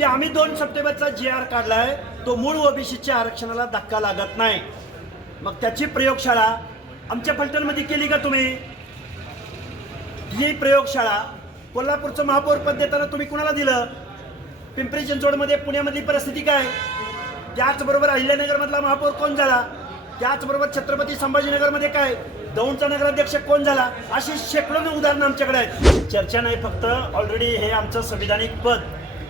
की आम्ही 2 सप्टेंबरचा GR काढलाय, तो मूळ ओबीसीच्या आरक्षणाला धक्का लागत नाही. मग त्याची प्रयोगशाळा आमच्या फलटणमध्ये केली का तुम्ही? ही प्रयोगशाळा कोल्हापूरचं महापौर पद देताना तुम्ही कुणाला दिलं? पिंपरी चिंचवडमध्ये पुण्यामधली परिस्थिती काय? त्याचबरोबर अहिल्यानगरमधला महापौर कोण झाला? त्याचबरोबर छत्रपती संभाजीनगरमध्ये काय? दौंडचा नगराध्यक्ष कोण झाला? अशी शेकडो उदाहरणं आमच्याकडे आहेत. चर्चा नाही, फक्त ऑलरेडी हे आमचं संविधानिक पद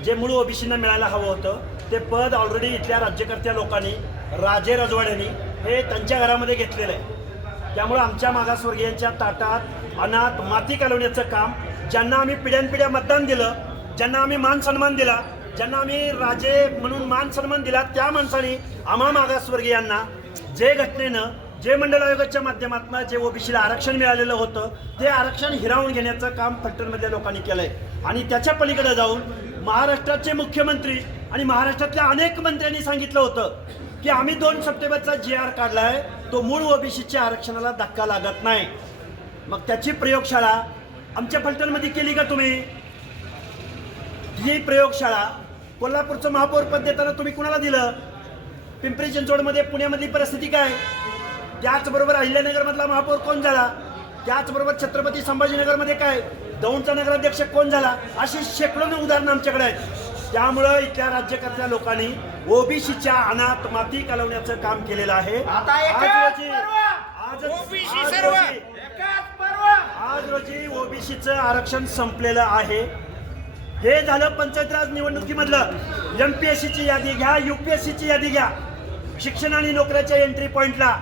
जे मूळ ओबीसींना मिळायला हवं होतं ते पद ऑलरेडी इथल्या राज्यकर्त्या लोकांनी, राजे रजवाड्यांनी हे त्यांच्या घरामध्ये घेतलेलं आहे. त्यामुळे आमच्या मागासवर्गीयांच्या ताटात अनाथ माती कालवण्याचं काम, ज्यांना आम्ही पिढ्यानपिढ्या मतदान दिलं, ज्यांना आम्ही मान सन्मान दिला, ज्यांना आम्ही राजे म्हणून मान सन्मान दिला, त्या माणसाने आम्हा मागासवर्गीयांना जे घटनेनं, जे मंडल आयोगाच्या माध्यमातून जे ओबीसीला आरक्षण मिळालेलं होतं ते आरक्षण हिरावून घेण्याचं काम फलटणमधल्या लोकांनी केलंय. आणि त्याच्या पलीकडे जाऊन महाराष्ट्राचे मुख्यमंत्री आणि महाराष्ट्रातल्या अनेक मंत्र्यांनी सांगितलं होतं की आम्ही 2 सप्टेंबरचा GR काढलाय, तो मूळ ओबीसीच्या आरक्षणाला धक्का लागत नाही. मग त्याची प्रयोगशाळा आमच्या फलटणमध्ये केली का तुम्ही? ही प्रयोगशाळा कोल्हापूरचं महापौर पद देताना तुम्ही कुणाला दिलं? पिंपरी चिंचवडमध्ये पुण्यामधली परिस्थिती काय? त्याचबरोबर अहिल्यानगरमधला महापौर कोण झाला? त्याचबरोबर छत्रपती संभाजीनगरमध्ये काय? दौंडचा नगराध्यक्ष कोण झाला? अशी शेकडो उदाहरणं आमच्याकडे आहेत. त्यामुळं इथल्या राज्यकर्त्या लोकांनी ओबीसीच्या अनाथ माती कालवण्याचं काम केलेलं आहे. आज रोजी ओबीसीचं आरक्षण संपलेलं आहे. हे झालं पंचायत राज निवडणुकीमधलं. MPSCची यादी घ्या, UPSCची यादी घ्या. शिक्षण आणि नोकऱ्याच्या एंट्री पॉइंटला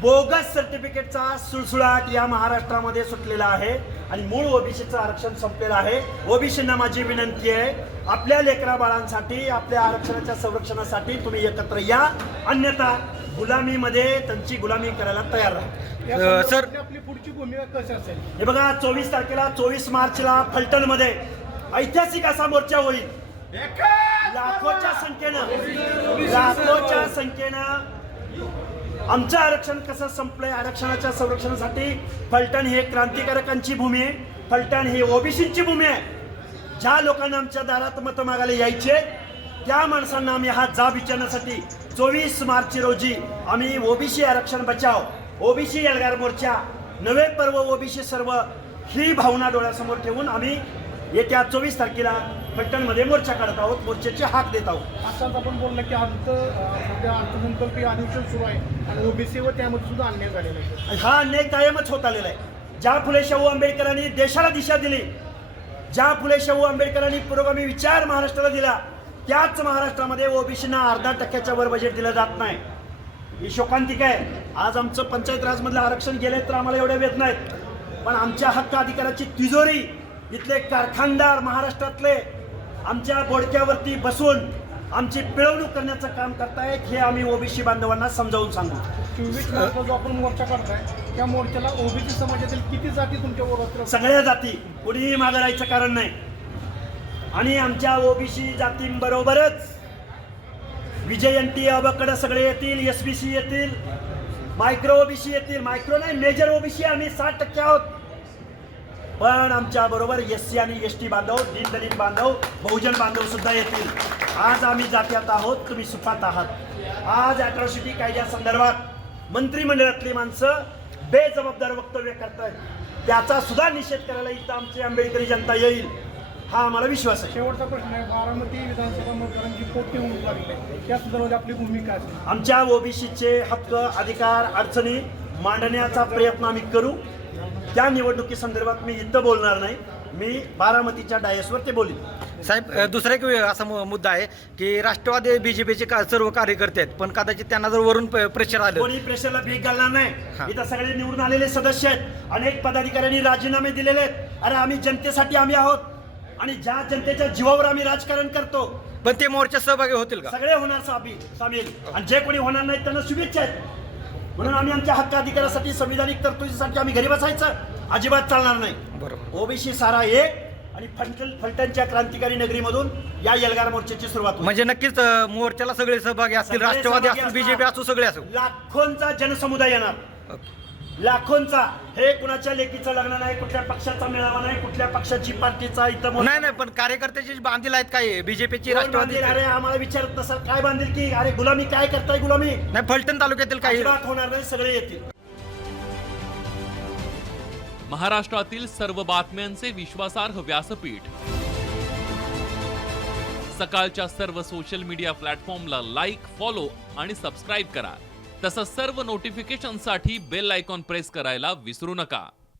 बोगस सर्टिफिकेटचा सुळसुळाट या महाराष्ट्रामध्ये सुटलेला आहे आणि मूळ ओबीसीचं आरक्षण संपलेलं आहे. ओबीसींना माझी विनंती आहे, आपल्या लेकरा बाळांसाठी, आपल्या आरक्षणाच्या संरक्षणासाठी तुम्ही एकत्र या, अन्यथा गुलामीमध्ये त्यांची गुलामी करायला तयार राहा. सर, आपली पुढची भूमिका कशी असेल? हे बघा, 24 तारखेला 24 मार्चला फलटणमध्ये ऐतिहासिक असा मोर्चा होईल. लाखोच्या संख्येनं आमचं आरक्षण कसं संपलंय, आरक्षणाच्या संरक्षणासाठी फलटण हे क्रांतिकारकांची भूमी आहे. फलटण ही ओबीसींची भूमी आहे. ज्या लोकांना आमच्या दारात मतं मागायला यायचे त्या माणसांना आम्ही हा जाब विचारण्यासाठी 24 मार्च रोजी आम्ही ओबीसी आरक्षण बचाव, ओबीसी एल्गार मोर्चा, नवे पर्व ओबीसी सर्व ही भावना डोळ्यासमोर ठेवून आम्ही येत्या 24 तारखेला फलटणमध्ये मोर्चा काढत आहोत, मोर्चाची हाक देत आहोत. आताच आपण बोललं की सध्या अर्थसंकल्पीय अधिवेशन सुरू आहे आणि ओबीसी व त्यामध्ये सुद्धा अन्याय झालेला आहे. हा अन्याय कायमच होत आलेला आहे. ज्या फुले शाहू आंबेडकरांनी देशाला दिशा दिली, ज्या फुले शाहू आंबेडकरांनी पुरोगामी विचार महाराष्ट्राला दिला, त्याच महाराष्ट्रामध्ये ओबीसींना 0.5% वर बजेट दिलं जात नाही. ही शोकांतिक आहे. आज आमचं पंचायत राजमधलं आरक्षण गेले तर आम्हाला एवढे वेद नाहीत, पण आमच्या हक्क अधिकाराची तिजोरी इथले कारखानदार महाराष्ट्रातले आमच्या बोडक्यावरती बसून आमची पिळवणूक करण्याचं काम करतायत. हे आम्ही ओबीसी बांधवांना समजावून सांगू. 24 मार्चला जो आपण मोर्चा काढताय त्या मोर्चाला ओबीसी समाजातील किती जाती तुमच्या बरोबर? सगळ्या जाती, कुणीही मागं राहायचं कारण नाही. आणि आमच्या ओबीसी जातींबरोबरच विजयंती अबकड सगळे येतील, SBC येतील, मायक्रो ओबीसी येतील. मायक्रो नाही, मेजर ओबीसी आम्ही 60% आहोत. पण आमच्या बरोबर SC आणि ST बांधव, दीनदलित बांधव, बहुजन बांधव सुद्धा येतील. आज आम्ही जात्यात आहोत, तुम्ही सुखात आहात. आज अॅट्रॉसिटी कायद्यासंदर्भात मंत्रिमंडळातली माणसं बेजबाबदार वक्तव्य करतात, त्याचा सुद्धा निषेध करायला इथं आमची आंबेडकरी जनता येईल, हा आम्हाला विश्वास आहे. शेवटचा प्रश्न आहे, बारामती विधानसभा मतदारांची पोटी होऊन लागली आहे, त्या संदर्भात आपली भूमिका असेल? आमच्या ओबीसीचे हक्क, अधिकार, अडचणी मांडण्याचा प्रयत्न आम्ही करू. त्या निवडणुकी संदर्भात मी इथं बोलणार नाही, मी बारामतीच्या डायसवर ते बोलीन. साहेब, दुसरा एक असा मुद्दा आहे की राष्ट्रवादी BJPचे सर्व कार्यकर्ते आहेत, पण कदाचित त्यांना जर वरून प्रेशर आलं, कोणी प्रेशरला भीक घालणार नाही. इथं सगळे निवडून आलेले सदस्य आहेत, अनेक पदाधिकाऱ्यांनी राजीनामे दिलेले आहेत. अरे आम्ही जनतेसाठी आम्ही आहोत आणि ज्या जनतेच्या जीवावर आम्ही राजकारण करतो. पण ते मोर्चात सहभागी होतील का? सगळे होणार सामील, आणि जे कोणी होणार नाही त्यांना शुभेच्छा आहेत. म्हणून आम्ही आमच्या हक्क अधिकारासाठी, संविधानिक तरतुदीसाठी आम्ही घरी बसायचं अजिबात चालणार नाही. बरोबर. ओबीसी सारा एक आणि फलटणच्या क्रांतिकारी नगरीमधून या एल्गार मोर्चाची सुरुवात होईल. म्हणजे नक्कीच मोर्चाला सगळे सहभागी असतील, राष्ट्रवादी असतील, BJP असू, सगळे असू, लाखोंचा जनसमुदाय येणार. लाखोंचा. हे कुणाच्या लेकीचं लग्न नाही, कुठल्या पक्षाचा मेळावा नाही, कुठल्या पक्षाची पार्टीचा इथं नाही पण कार्यकर्त्याचे जे बांधील आहेत काय बीजेपीची कोण राष्ट्रवादी बांधील? अरे आम्हाला विचारत नसाल काय बांधील की अरे गुलामी काय करताय गुलामी नाही फलटण तालुक्यातील काही अजिबात होणार नाही, सगळे येतील. महाराष्ट्रातील सर्व बातम्यांचे विश्वासार्ह व्यासपीठ सकाळच्या सर्व सोशल मीडिया प्लॅटफॉर्मला लाईक, फॉलो आणि सबस्क्राईब करा. तसंच सर्व नोटिफिकेशनसाठी बेल आयकॉन प्रेस करायला विसरू नका.